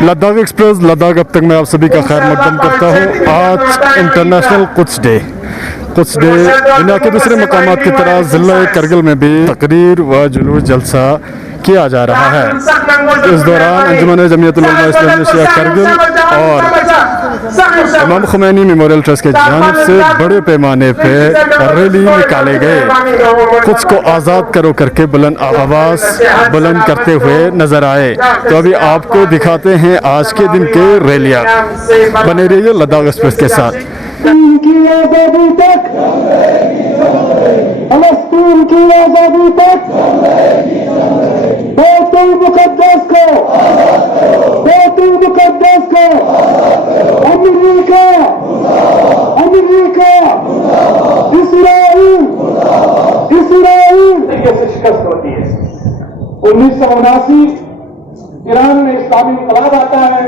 Ladakh express Ladakh अब तक मैं आप सभी का खैर मकदम करता हूँ। आज इंटरनेशनल कुछ डे दुनिया के दूसरे मकामात की तरह ज़िला करगिल में भी तकरीर व जुलूस जलसा किया जा रहा है। इस दौरान अंजुमन जमीयत उलमा इस्लामिया करगिल और इमाम खुमैनी मेमोरियल ट्रस्ट की जानिब से बड़े पैमाने पर रैली निकाले गए। कुछ को आज़ाद करो करके बुलंद आवाज़ बुलंद करते हुए नजर आए। तो अभी आपको दिखाते हैं आज के दिन के रैलियाँ। बने रहिए लद्दाख एक्सप्रेस के साथ। की आजादी तक, फलस्तीन की आजादी तक, बैतुल मुक़द्दस को, बैतुल मुक़द्दस को, अमेरिका, इसराइल से शिकस्त होती है। 1979 ईरान में इस्लामी इनकलाब आता है।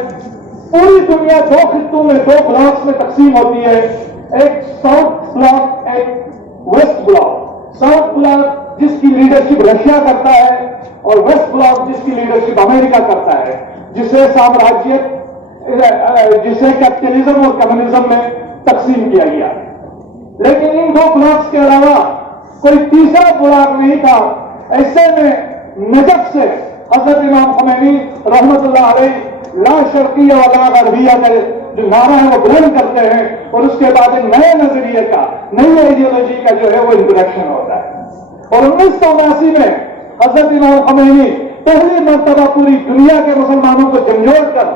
पूरी दुनिया दो खित्तों में, दो ब्लॉक्स में तकसीम होती है, एक साउथ ब्लॉक, एक वेस्ट ब्लॉक। साउथ ब्लॉक जिसकी लीडरशिप रशिया करता है और वेस्ट ब्लॉक जिसकी लीडरशिप अमेरिका करता है, जिसे साम्राज्य, जिसे कैपिटलिज्म और कम्युनिज्म में तकसीम किया गया। लेकिन इन दो ब्लॉक्स के अलावा कोई तीसरा ब्लॉक नहीं था। ऐसे में नजफ से हजरत इमाम खुमैनी रहमतुल्लाह अलैह ला शर्किया व ला गरबिया का जो नारा है वो बुलंद करते हैं और उसके बाद एक नए नजरिए का, नई आइडियोलॉजी का जो है वो इंट्रोडक्शन होता है। और 1979 में हजरत इमाम खुमैनी पहली मर्तबा पूरी दुनिया के मुसलमानों को झंझोड़ कर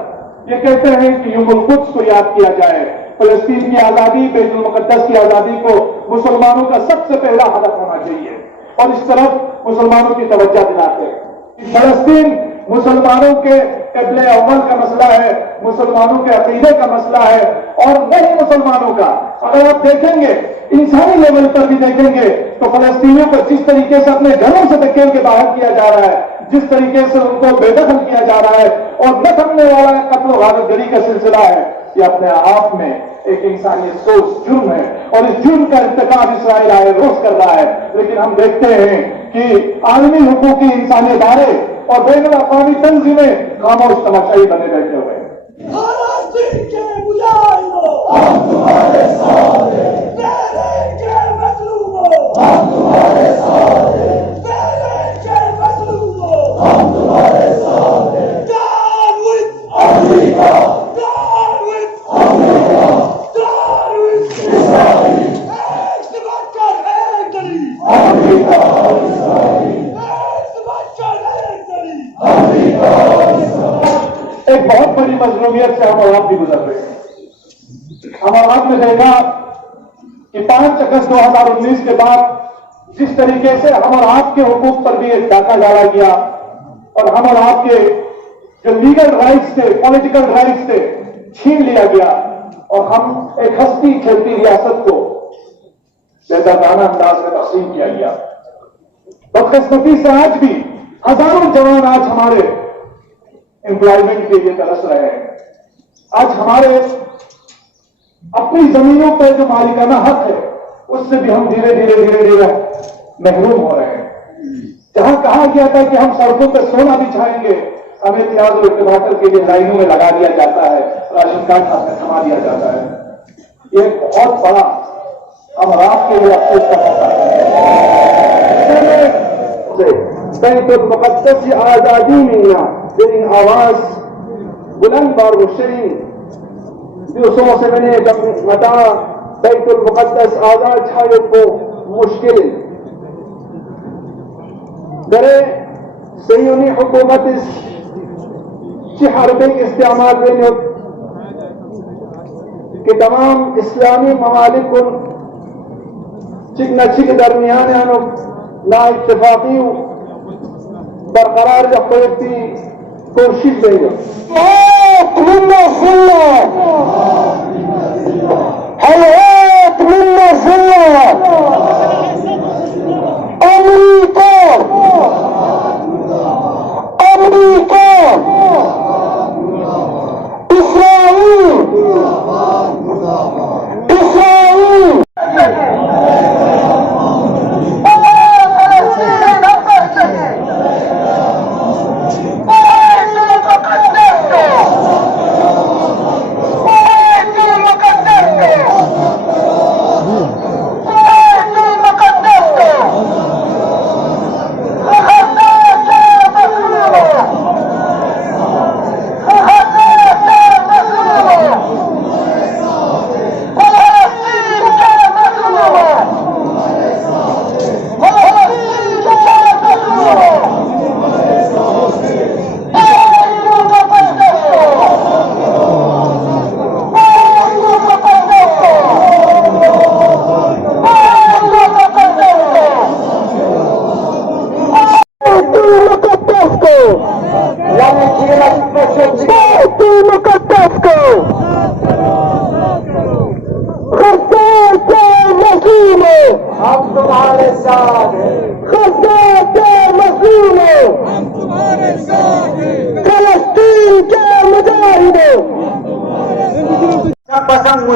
ये कहते हैं कि युमुल कुद्स को याद किया जाए। फलस्तीन की आजादी, बैतुल मुक़द्दस की आजादी को मुसलमानों का सबसे पहला हदफ होना चाहिए और इस तरफ मुसलमानों की तवज्जो दिलाते हैं। फलस्तीन मुसलमानों के क़िबले अव्वल का मसला है, मुसलमानों के अकीदे का मसला है और नहीं मुसलमानों का। अगर आप देखेंगे, इंसानी लेवल पर भी देखेंगे तो फलस्तीनियों को जिस तरीके से अपने घरों से धकेल के बाहर किया जा रहा है, जिस तरीके से उनको बेदखल किया जा रहा है और न थमने वाला कत्ल गारतगरी का सिलसिला है, ये अपने आप में एक इंसानी सोच जुर्म है और इस जुर्म का इर्तिकाब इसराइल आए रोज कर रहा है। लेकिन हम देखते हैं कि आलमी हुकूक की इंसानी इदारे और बैनुल अक़वामी तंजीमें खामोश तमाशाई बने बैठे हुए हैं। एक बहुत बड़ी मजलूमियत से हम और आप भी गुजर रहे हैं। हम और आपने देखा कि 5 अगस्त 2019 के बाद जिस तरीके से हम और आपके हुकूक पर भी एक डाका डाला गया और हम और आपके जो लीगल राइट्स थे, पॉलिटिकल राइट्स थे, छीन लिया गया और हम एक हंसती खेलती रियासत को बेदर्दाना अंदाज में तकसीम किया गया। बदकिस्मती से आज भी हजारों जवान आज हमारे एम्प्लॉयमेंट के लिए तरस रहे हैं। आज हमारे अपनी जमीनों पर जो मालिकाना हक है उससे भी हम धीरे धीरे महरूम हो रहे हैं। जहां कहा गया था कि हम सड़कों पर सोना बिछाएंगे, हमें प्याज और टमाटर के लिए लाइनों में लगा दिया जाता है, राशन कार्ड हाथ में थमा दिया जाता है। ये बहुत बड़ा हम रात के लिए अफसोस का मौका है। बैतुल मुक़द्दस की आजादी मिलना तेरी आवाज बुलंद और मुशरीन दिवसों से मैंने जब मता बैतुल मुक़द्दस आजाद छाये को मुश्किल दरे सयूनी हुकूमत हरबे इस्तेमाल के तमाम इस्लामी ममालिक को चिक नचिक दरमियान ना इत्तेफाकी बरकरार रखने की कोशिश देंगे।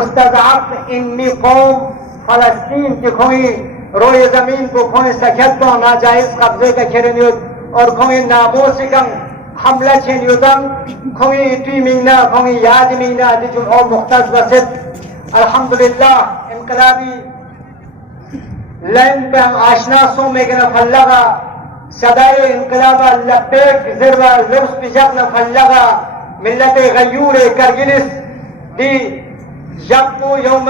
مستضعف انی قوم فلسطین کی کھوئی روئے زمین کو کھوئی سکھت کو ناجائز قبضے کا کھرنیوت اور کھوئی ناموسی کن حملہ چھنیوتن کھوئی ٹی مینا کھوئی یاد مینا دیجن اور مختص بسد الحمدللہ انقلابی لین پہ ہم آشنا سو میں گنا فلغا صدای انقلابا لبیک ذربا لبس پی جب نفلغا ملت غیور کرگلس دی جب کو یوم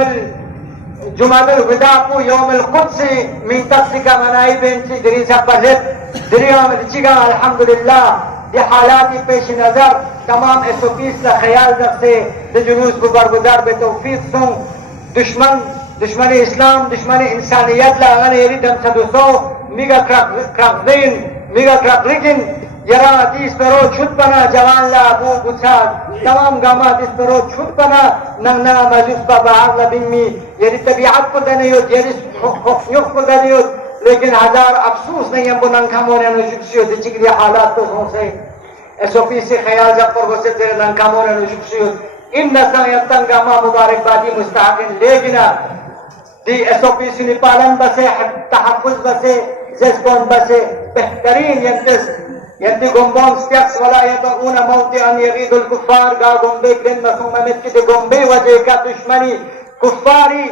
جمعہ الوداع کو یوم القدس من تقسیقہ منائی بینچی دری سے پہلت دری آمد چگا الحمدللہ دی حالاتی پیش نظر تمام ایس او پیس کا خیال رکھتے دی جلوس کو برگزار بے توفیق سوں دشمن اسلام دشمن انسانیت لاغن ایری دم سدوسو میگا کرقدین میگا کرقلکن یرا دیس پرو چھت پنا جوان لا ابو گچاد تمام گامات اس پرو چھت پنا نمنا مجوس بابا آغلا بنمی یری طبیعت کو دنیوت یری خفنیوک کو دنیوت لیکن ہزار افسوس نہیں ہم کو ننکھامونے نشکسیو دی چکری حالات کو سن سے ایس او پی سے خیال جب پر گسے تیرے ننکھامونے نشکسیو ان نسان یبتن گاما مبارک بادی مستحقن لیکنا دی ایس او پی سنی پالن بسے تحفظ بسے زیسکون بسے بہترین ینتی گمبون ستیکس ولا یدعون موتی ان یغید الکفار گا گمبے گرن مسوممت کی دی گمبے وجہ کا دشمنی کفاری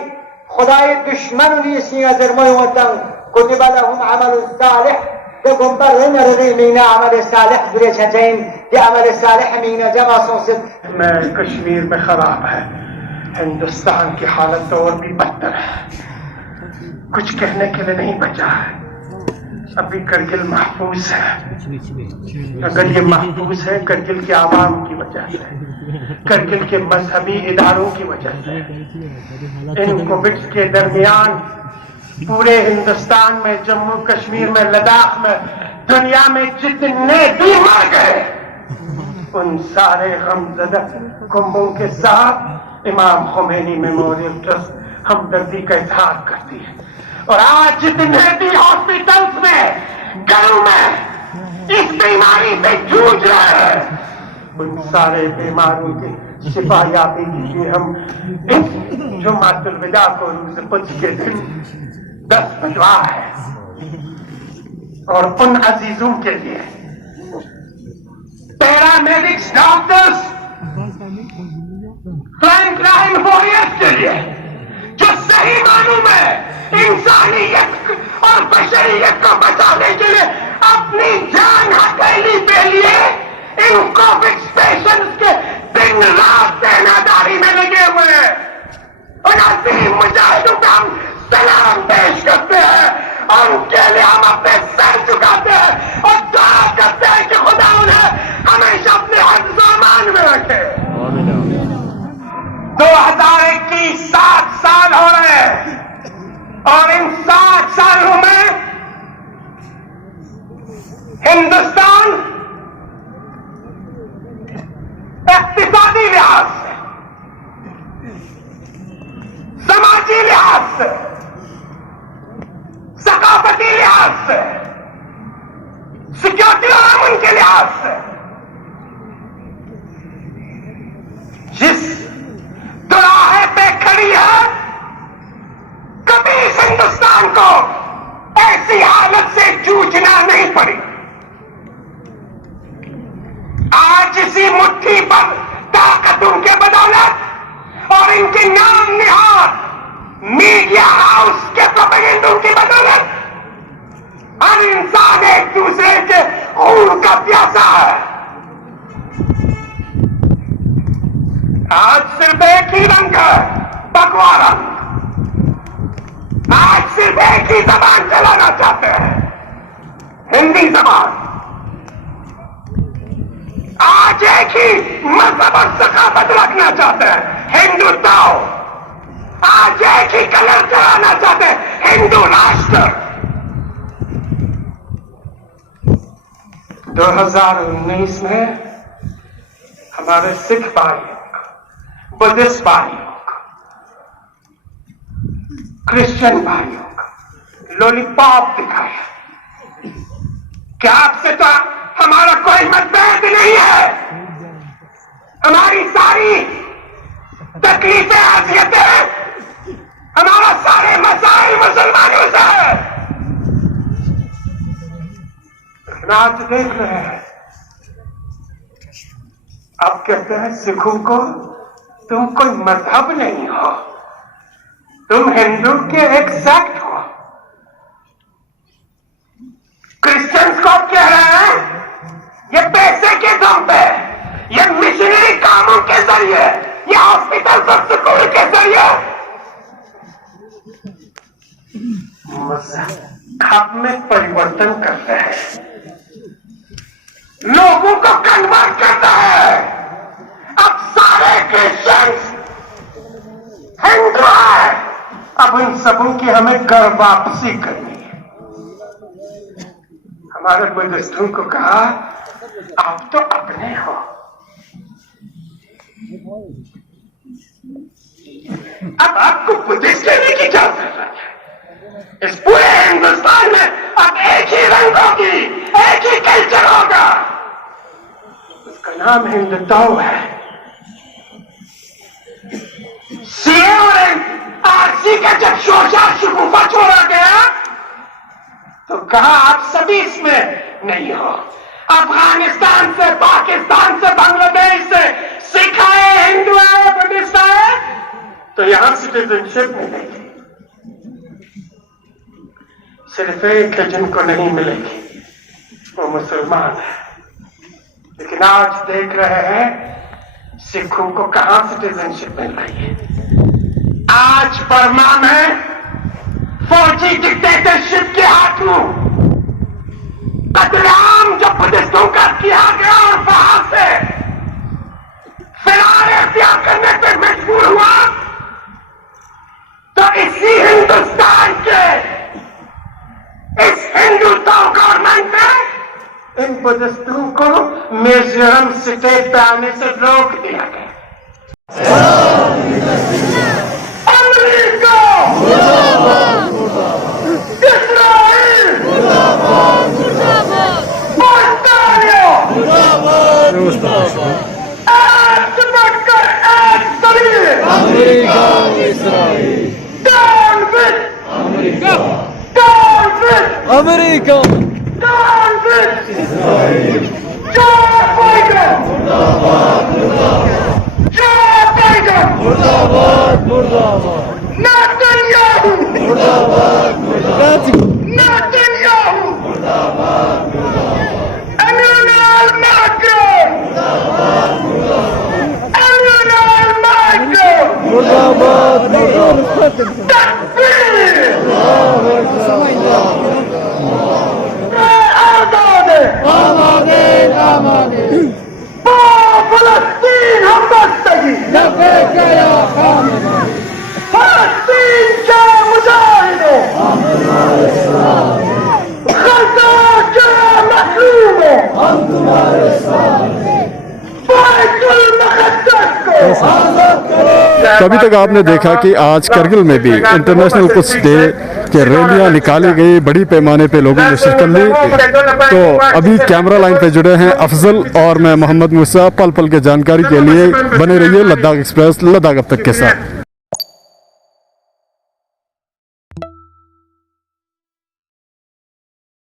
خدای دشمنی سی ازرموی وطن کتب لهم عمل صالح دی گمبر رن رغی مینا عمل صالح ذری چھچین دی عمل صالح مینا جمع سوست میں کشمیر میں خراب ہے ہندوستان کی حالت تو اور بھی بدتر ہے کچھ کہنے کے لیے نہیں بچا ہے ابھی کرگل محفوظ ہے اگر یہ محفوظ ہے کرگل کے عوام کی وجہ سے کرگل کے مذہبی اداروں کی وجہ سے ان کووڈ کے درمیان پورے ہندوستان میں جموں کشمیر میں لداخ میں دنیا میں جتنے بھی مر گئے ان سارے غمزدہ کنبوں کے ساتھ امام خمینی میموریل ٹرسٹ ہمدردی کا اظہار کرتی ہے اور آج جتنے بھی ہاسپٹلز میں گھروں میں اس بیماری سے جوجھ رہے ہیں ان سارے بیماروں کی شفا یابی کے لیے ہم اس جمعۃ الوداع کو روز قدس کے دن 10 بجوا ہے اور ان عزیزوں کے لیے پیرامیڈکس ڈاکٹرز فرنٹ لائن وارئرز کے لیے جو صحیح معنوں میں انسانیت اور بشریت کو بچانے کے لیے اپنی جان ہتھیلی پہ لیے ان کووڈ پیشنٹس کے دن رات تینا میں لگے ہوئے ہیں ان عظیم مجاہدوں پہ ہم سلام پیش کرتے ہیں اور ان کے لیے ہم اپنے سر چکاتے ہیں اور دعا کرتے ہیں کہ خدا انہیں ہمیشہ اپنے حفظ و امان میں رکھے 2021 7 سال ہو رہے ہیں اور ان 7 سالوں میں ہندوستان اقتصادی لحاظ سے سماجی لحاظ سے ثقافتی لحاظ سے سیکورٹی اور امن کے لحاظ سے جس دوراہے پہ کھڑی ہے کبھی اس ہندوستان کو ایسی حالت سے جوجھنا نہیں پڑی آج اسی مٹھی پر طاقتوں کے بدولت اور ان کی نام نہاد میڈیا ہاؤس کے پروپیگنڈوں کی بدولت ہر انسان ایک دوسرے کے خون کا پیاسا ہے آج صرف ایک ہی رنگ ہے بھگوا رنگ آج صرف ایک ہی زبان چلانا چاہتے ہیں ہندی زبان آج ایک ہی مذہب اور ثقافت رکھنا چاہتے ہیں ہندوتو آج ایک ہی کلر چلانا چاہتے ہیں ہندو راشٹر 2019 میں ہمارے سکھ بھائیوں کو بدھسٹ بھائیوں کو کرسچن بھائیوں کو لولی پاپ دکھایا کیا آپ سے تو ہمارا کوئی متبیت نہیں ہے ہماری ساری तकलीफें आसियतें हमारा सारे मसाइल मुसलमानों से है। लेकिन आज देख रहे हैं, अब कहते हैं सिखों को तुम कोई मजहब नहीं हो, तुम हिंदू के एक सेक्ट हो। क्रिश्चियंस को कह रहे हैं ये पैसे के दम पे, ये मिशनरी कामों के जरिए, ये हॉस्पिटल और स्कूल के जरिए मजहब में परिवर्तन करते हैं, लोगों को कन्वर्ट करता है। अब सारे क्रिश्चियंस हिंदू है, अब इन सबों की हमें घर वापसी करनी है। हमारे बुद्धिस्टों को कहा आप तो अपने हो, अब आपको बुद्धिस्ट कहने की क्या जरूरत है? इस पूरे हिंदुस्तान में अब एक ही रंग होगी, एक ही कल्चर होगा, उसका नाम हिंदुत्व है। सीए और आरसी का जब शोषा शगुफा छोड़ा गया तो कहा आप सभी इसमें नहीं हो। अफगानिस्तान से, पाकिस्तान से, बांग्लादेश से सिख आए, हिंदू आए, बुद्धिस्ट आए, तो यहां सिटीजनशिप मिलेगी। सिर्फ एक है जिनको नहीं मिलेगी, वो मुसलमान है। लेकिन आज देख रहे हैं सिखों को कहां सिटीजनशिप मिल रही है। आज बर्मा में फौजी डिक्टेटरशिप के हाथों कतलेआम जो बुद्धिस्टों का किया गया और वहां से फिरार इख्तियार करने पर मजबूर हुआ, तो इसी हिंदुस्तान के इस हिंदुत्व गवर्नमेंट ने इन बुद्धिस्टों को मिजोरम स्टेट पे आने से रोक दिया गया। अमेरिका, इस्राइल, ऑस्ट्रेलिया, एक बनकर एक शरीर, down with America! down with Joe Biden, Joe Biden, Netanyahu, Netanyahu, Emmanuel Macron, Emmanuel Macron, Takbir, فلسطين هم بستگی فلسطین کے مجاہدوں غزہ کے مظلوموں بیت المقدس کو کبھی تک آپ نے دیکھا کہ آج کرگل میں بھی انٹرنیشنل قدس ڈے کہ ریلیاں نکالی گئی، بڑی پیمانے پہ لوگوں نے شرکت لی۔ تو ابھی کیمرہ لائن پہ جڑے ہیں افضل اور میں محمد موسیٰ، پل پل کے جانکاری کے لیے بنے رہیے لداخ ایکسپریس لداخ اب تک کے ساتھ۔